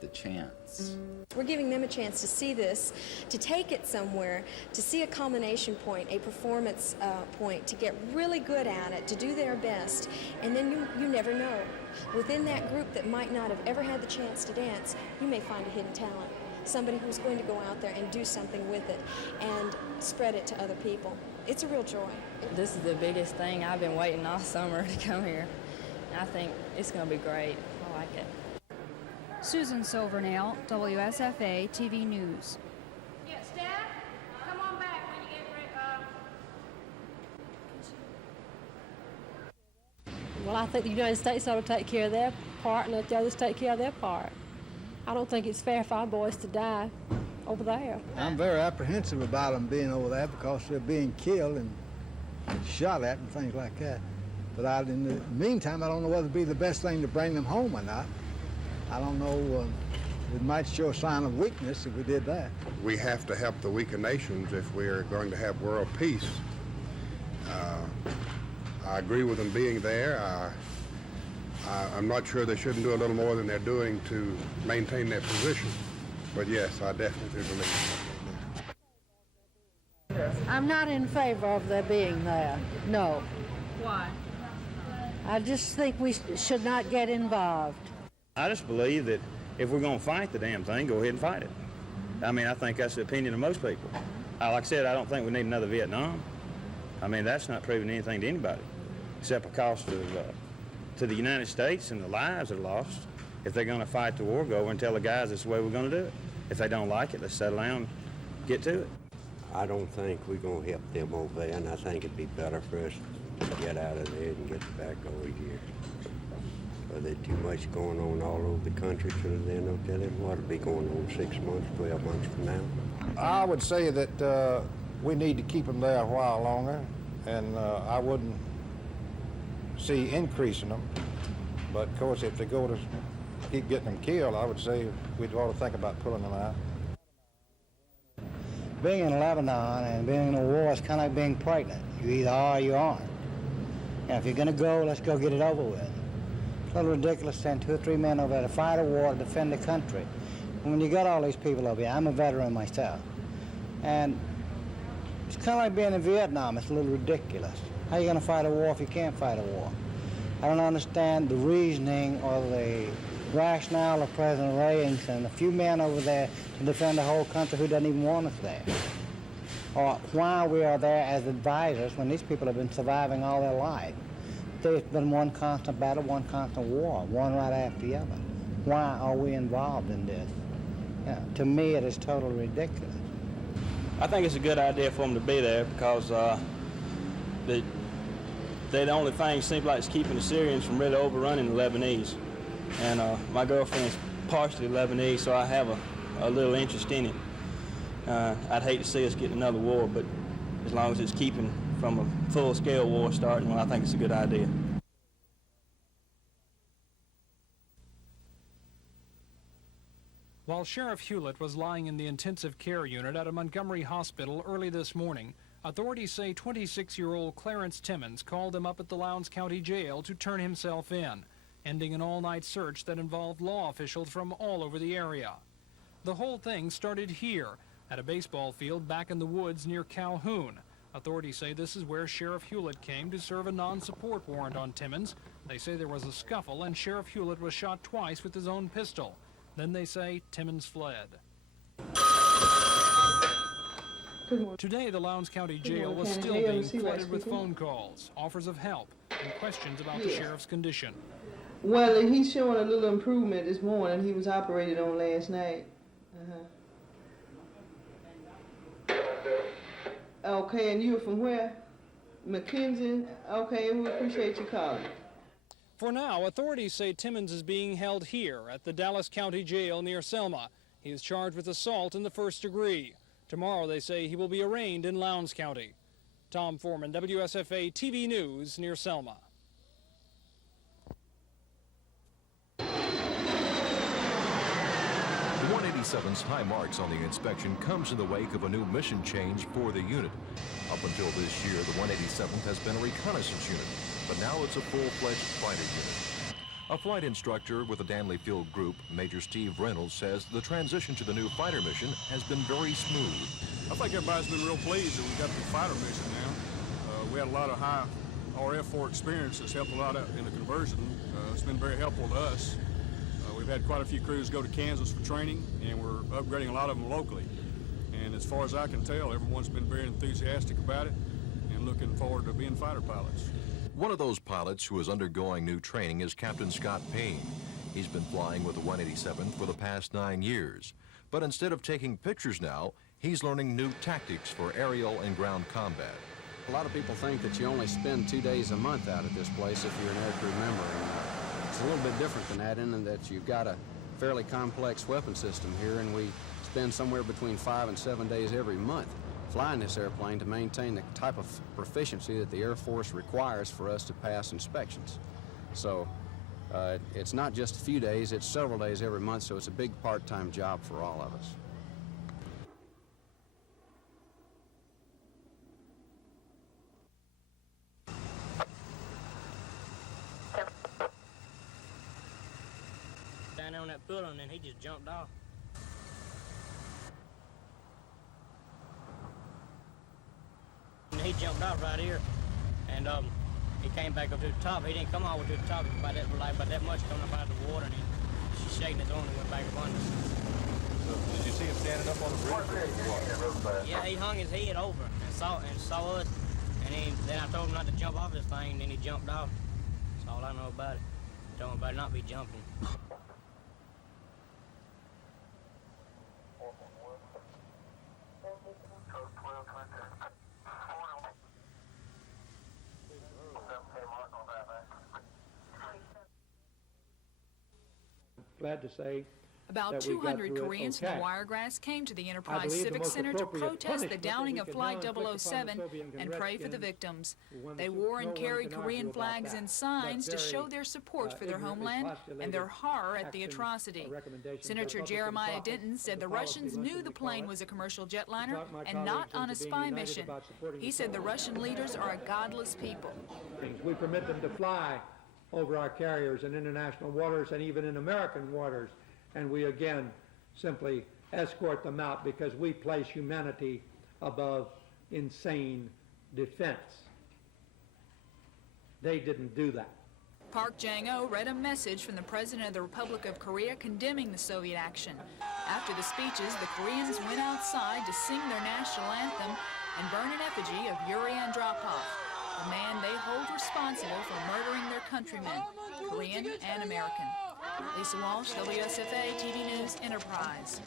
the chance. We're giving them a chance to see this, to take it somewhere, to see a culmination point, a performance point, to get really good at it, to do their best, and then you never know. Within that group that might not have ever had the chance to dance, you may find a hidden talent, somebody who's going to go out there and do something with it and spread it to other people. It's a real joy. This is the biggest thing. I've been waiting all summer to come here. And I think it's going to be great. I like it. Susan Silvernail, WSFA TV News. Yes, Dad, come on back when you get ready. Well, I think the United States ought to take care of their part and let the others take care of their part. I don't think it's fair for our boys to die over there. I'm very apprehensive about them being over there because they're being killed and shot at and things like that. But in the meantime, I don't know whether it'd be the best thing to bring them home or not. I don't know, it might show a sign of weakness if we did that. We have to help the weaker nations if we're going to have world peace. I agree with them being there. I'm not sure they shouldn't do a little more than they're doing to maintain their position. But yes, I definitely believe that. I'm not in favor of their being there, no. Why? I just think we should not get involved. I just believe that if we're going to fight the damn thing, go ahead and fight it. I mean, I think that's the opinion of most people. Like I said, I don't think we need another Vietnam. I mean, that's not proving anything to anybody, except the cost of, to the United States and the lives that are lost. If they're going to fight the war, go over and tell the guys that's the way we're going to do it. If they don't like it, let's settle down and get to it. I don't think we're going to help them over there, and I think it'd be better for us to get out of there and get back over here. But there's too much going on all over the country, so then they'll tell them what'll be going on 6 months, 12 months from now. I would say that we need to keep them there a while longer, and I wouldn't see increasing them. But of course, if they go to keep getting them killed, I would say we'd ought to think about pulling them out. Being in Lebanon and being in a war is kind of like being pregnant. You either are or you aren't. And if you're going to go, let's go get it over with. It's a little ridiculous to send 2 or 3 men over there to fight a war to defend the country. And when you got all these people over here, I'm a veteran myself, and it's kind of like being in Vietnam. It's a little ridiculous. How are you going to fight a war if you can't fight a war? I don't understand the reasoning or the rationale of President Reagan and a few men over there to defend a whole country who doesn't even want us there. Or why we are there as advisors when these people have been surviving all their life. There's been one constant battle, one constant war, one right after the other. Why are we involved in this? To me, it is totally ridiculous. I think it's a good idea for them to be there because they're the only thing seems like it's keeping the Syrians from really overrunning the Lebanese. And my girlfriend's partially Lebanese, so I have a little interest in it. I'd hate to see us get another war, but as long as it's keeping from a full-scale war starting, well, I think it's a good idea. While Sheriff Hewlett was lying in the intensive care unit at a Montgomery hospital early this morning, authorities say 26-year-old Clarence Timmons called him up at the Lowndes County Jail to turn himself in, ending an all-night search that involved law officials from all over the area. The whole thing started here, at a baseball field back in the woods near Calhoun. Authorities say this is where Sheriff Hewlett came to serve a non-support warrant on Timmons. They say there was a scuffle and Sheriff Hewlett was shot twice with his own pistol. Then they say Timmons fled. Today, the Lowndes County Jail was still being flooded with phone calls, offers of help, and questions about the sheriff's condition. Well, he's showing a little improvement this morning. He was operated on last night. Okay, and you're from where? McKenzie? Okay, we appreciate you calling. For now, authorities say Timmons is being held here at the Dallas County Jail near Selma. He is charged with assault in the first degree. Tomorrow, they say he will be arraigned in Lowndes County. Tom Foreman, WSFA TV News near Selma. The 187's high marks on the inspection comes in the wake of a new mission change for the unit. Up until this year, the 187th has been a reconnaissance unit, but now it's a full-fledged fighter unit. A flight instructor with the Danley Field Group, Major Steve Reynolds, says the transition to the new fighter mission has been very smooth. I think everybody's been real pleased that we got the fighter mission now. We had a lot of high RF4 experience that's helped a lot in the conversion. It's been very helpful to us. We've had quite a few crews go to Kansas for training, and we're upgrading a lot of them locally. And as far as I can tell, everyone's been very enthusiastic about it and looking forward to being fighter pilots. One of those pilots who is undergoing new training is Captain Scott Payne. He's been flying with the 187th for the past 9 years. But instead of taking pictures now, he's learning new tactics for aerial and ground combat. A lot of people think that you only spend 2 days a month out at this place if you're an aircrew member. It's a little bit different than that in that you've got a fairly complex weapon system here, and we spend somewhere between 5 and 7 days every month flying this airplane to maintain the type of proficiency that the Air Force requires for us to pass inspections. So it's not just a few days, it's several days every month, so it's a big part-time job for all of us. Down there on that pillar, and then he just jumped off. And he jumped off right here, and he came back up to the top. He didn't come all the way to the top, about that much coming up out of the water, and he's shaking his arm and went back up under. So, did you see him standing up on the bridge? Yeah, he hung his head over and saw us, and then I told him not to jump off this thing, and then he jumped off. That's all I know about it. Told him better not be jumping. Glad to say About 200 Koreans from the Wiregrass came to the Enterprise Civic Center to protest the downing of Flight 007 and pray for the victims. They wore and carried Korean flags and signs to show their support for their homeland and their horror at the atrocity. Senator Jeremiah Denton said the Russians knew the plane was a commercial jetliner and not on a spy mission. He said the Russian leaders are a godless people. We permit them to fly over our carriers in international waters and even in American waters. And we again simply escort them out because we place humanity above insane defense. They didn't do that. Park Jang-o read a message from the President of the Republic of Korea condemning the Soviet action. After the speeches, the Koreans went outside to sing their national anthem and burn an effigy of Yuri Andropov, the man they hold responsible for murdering their countrymen, Korean and American. Lisa Walsh, WSFA TV News Enterprise.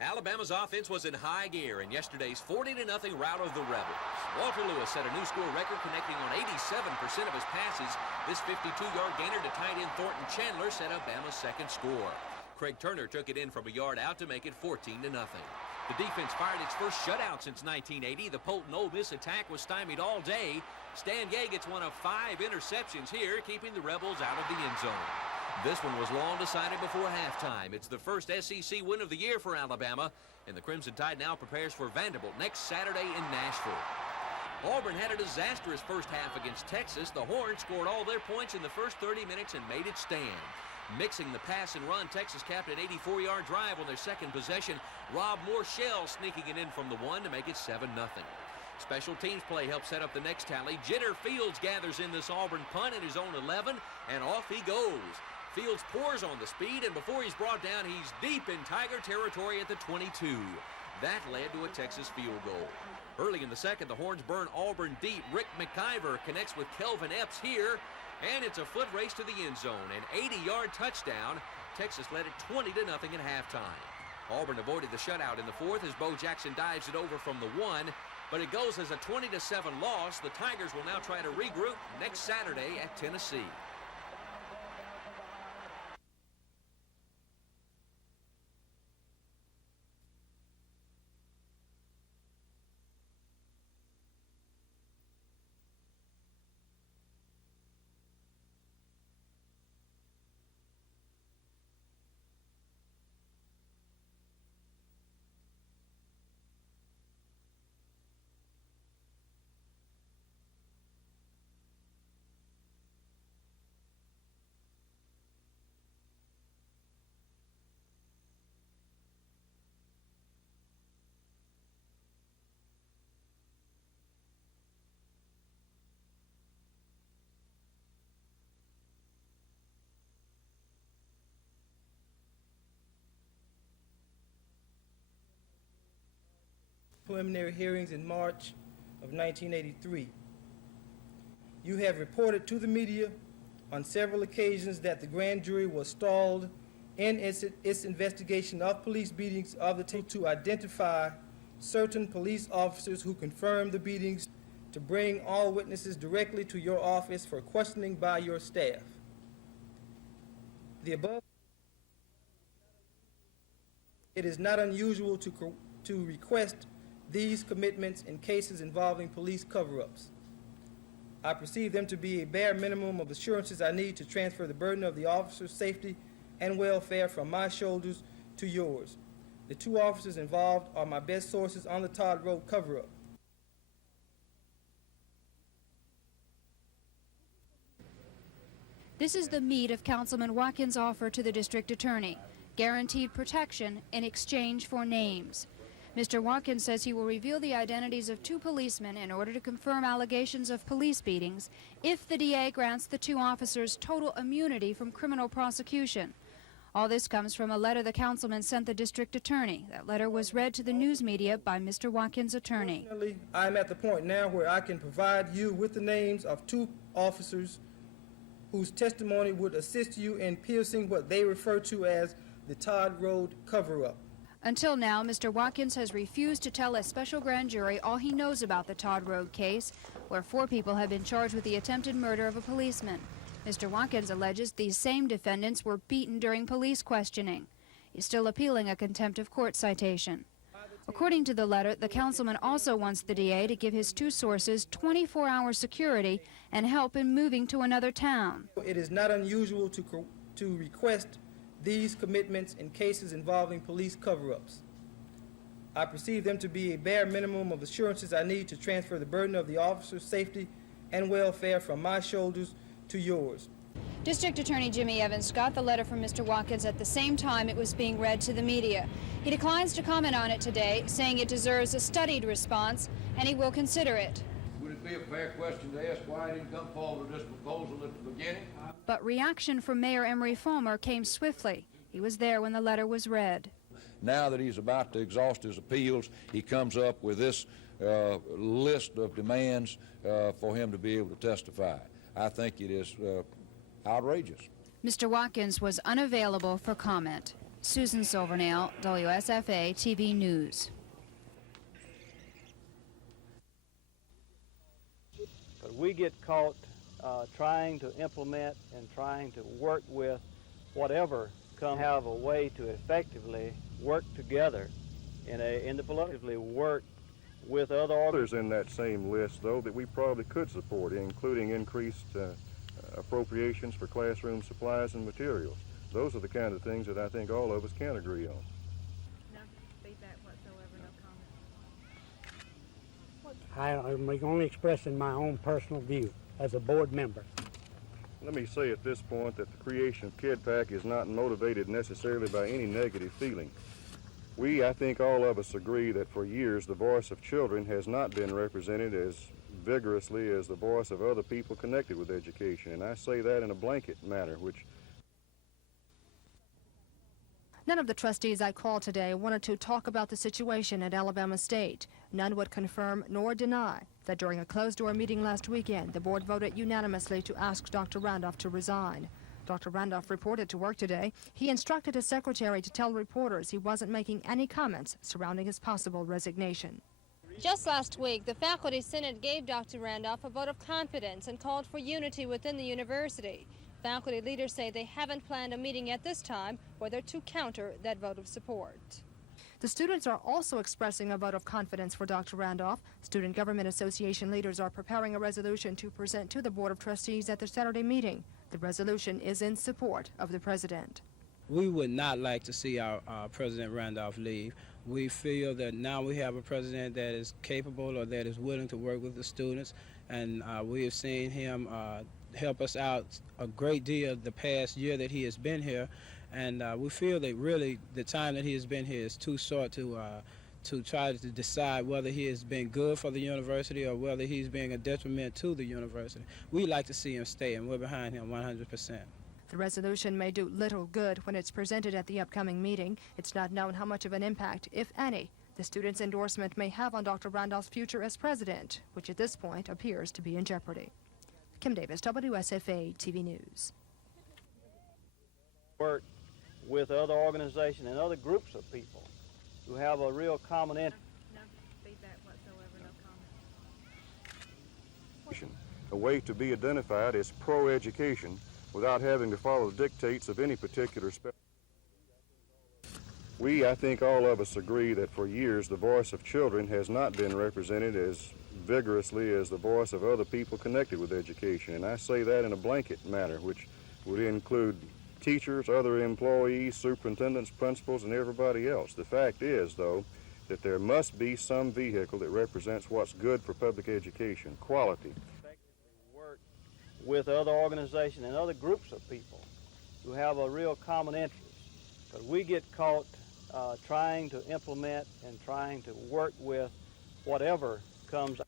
Alabama's offense was in high gear in yesterday's 40-0 rout of the Rebels. Walter Lewis set a new score record, connecting on 87% of his passes. This 52-yard gainer to tight end Thornton Chandler set up Bama's second score. Craig Turner took it in from a yard out to make it 14-0. The defense fired its first shutout since 1980. The Polton Ole Miss attack was stymied all day. Stan Gay gets one of 5 interceptions here, keeping the Rebels out of the end zone. This one was long decided before halftime. It's the first SEC win of the year for Alabama, and the Crimson Tide now prepares for Vanderbilt next Saturday in Nashville. Auburn had a disastrous first half against Texas. The Horns scored all their points in the first 30 minutes and made it stand. Mixing the pass and run, Texas capped an 84-yard drive on their second possession. Rob Morshell sneaking it in from the 1 to make it 7-0. Special teams play helped set up the next tally. Jitter Fields gathers in this Auburn punt at his own 11, and off he goes. Fields pours on the speed, and before he's brought down, he's deep in Tiger territory at the 22. That led to a Texas field goal. Early in the second, the Horns burn Auburn deep. Rick McIver connects with Kelvin Epps here, and it's a foot race to the end zone. An 80-yard touchdown. Texas led it 20-0 at halftime. Auburn avoided the shutout in the fourth as Bo Jackson dives it over from the 1, but it goes as a 20-7 loss. The Tigers will now try to regroup next Saturday at Tennessee. Preliminary hearings in March of 1983. You have reported to the media on several occasions that the grand jury was stalled in its investigation of police beatings of the to identify certain police officers who confirmed the beatings, to bring all witnesses directly to your office for questioning by your staff. The above, it is not unusual to request these commitments in cases involving police cover-ups. I perceive them to be a bare minimum of assurances I need to transfer the burden of the officer's safety and welfare from my shoulders to yours. The 2 officers involved are my best sources on the Todd Road cover-up. This is the meat of Councilman Watkins' offer to the district attorney: guaranteed protection in exchange for names. Mr. Watkins says he will reveal the identities of 2 policemen in order to confirm allegations of police beatings if the DA grants the 2 officers total immunity from criminal prosecution. All this comes from a letter the councilman sent the district attorney. That letter was read to the news media by Mr. Watkins' attorney. I'm at the point now where I can provide you with the names of 2 officers whose testimony would assist you in piercing what they refer to as the Todd Road cover-up. Until now, Mr. Watkins has refused to tell a special grand jury all he knows about the Todd Road case, where 4 people have been charged with the attempted murder of a policeman. Mr. Watkins alleges these same defendants were beaten during police questioning. He's still appealing a contempt of court citation. According to the letter, the councilman also wants the DA to give his two sources 24-hour security and help in moving to another town. It is not unusual to request these commitments in cases involving police cover-ups. I perceive them to be a bare minimum of assurances I need to transfer the burden of the officer's safety and welfare from my shoulders to yours. District Attorney Jimmy Evans got the letter from Mr. Watkins at the same time it was being read to the media. He declines to comment on it today, saying it deserves a studied response, and he will consider it. Would it be a fair question to ask why he didn't come forward with this proposal at the beginning? But reaction from Mayor Emery Fulmer came swiftly. He was there when the letter was read. Now that he's about to exhaust his appeals, he comes up with this list of demands for him to be able to testify. I think it is outrageous. Mr. Watkins was unavailable for comment. Susan Silvernail, WSFA TV News. But we get caught trying to implement and trying to work with whatever comes, have a way to effectively work together in the politically work with other others in that same list, though, that we probably could support, including increased appropriations for classroom supplies and materials. Those are the kind of things that I think all of us can agree on. No feedback whatsoever, no comment. I'm only expressing my own personal view as a board member. Let me say at this point that the creation of KidPAC is not motivated necessarily by any negative feeling. I think all of us agree that for years the voice of children has not been represented as vigorously as the voice of other people connected with education, and I say that in a blanket manner, which None of the trustees I called today wanted to talk about the situation at Alabama State. None would confirm nor deny that during a closed-door meeting last weekend, the board voted unanimously to ask Dr. Randolph to resign. Dr. Randolph reported to work today. He instructed his secretary to tell reporters he wasn't making any comments surrounding his possible resignation. Just last week, the Faculty Senate gave Dr. Randolph a vote of confidence and called for unity within the university. Faculty leaders say they haven't planned a meeting at this time whether to counter that vote of support. The students are also expressing a vote of confidence for Dr. Randolph. Student Government Association leaders are preparing a resolution to present to the Board of Trustees at their Saturday meeting. The resolution is in support of the president. We would not like to see our President Randolph leave. We feel that now we have a president that is capable or that is willing to work with the students, and we have seen him help us out a great deal the past year that he has been here, and we feel that really the time that he has been here is too short to try to decide whether he has been good for the university or whether he's being a detriment to the university. We'd like to see him stay, and we're behind him 100%. The resolution may do little good when it's presented at the upcoming meeting. It's not known how much of an impact, if any, the students' endorsement may have on Dr. Randolph's future as president, which at this point appears to be in jeopardy. Kim Davis, WSFA TV News. Work with other organizations and other groups of people who have a real common interest. No feedback whatsoever, no comment. a way to be identified as pro-education without having to follow the dictates of any particular I think all of us agree that for years the voice of children has not been represented as vigorously as the voice of other people connected with education, and I say that in a blanket manner, which would include teachers, other employees, superintendents, principals, and everybody else. The fact is, though, that there must be some vehicle that represents what's good for public education, quality. Work with other organizations and other groups of people who have a real common interest, because we get caught trying to implement and trying to work with whatever comes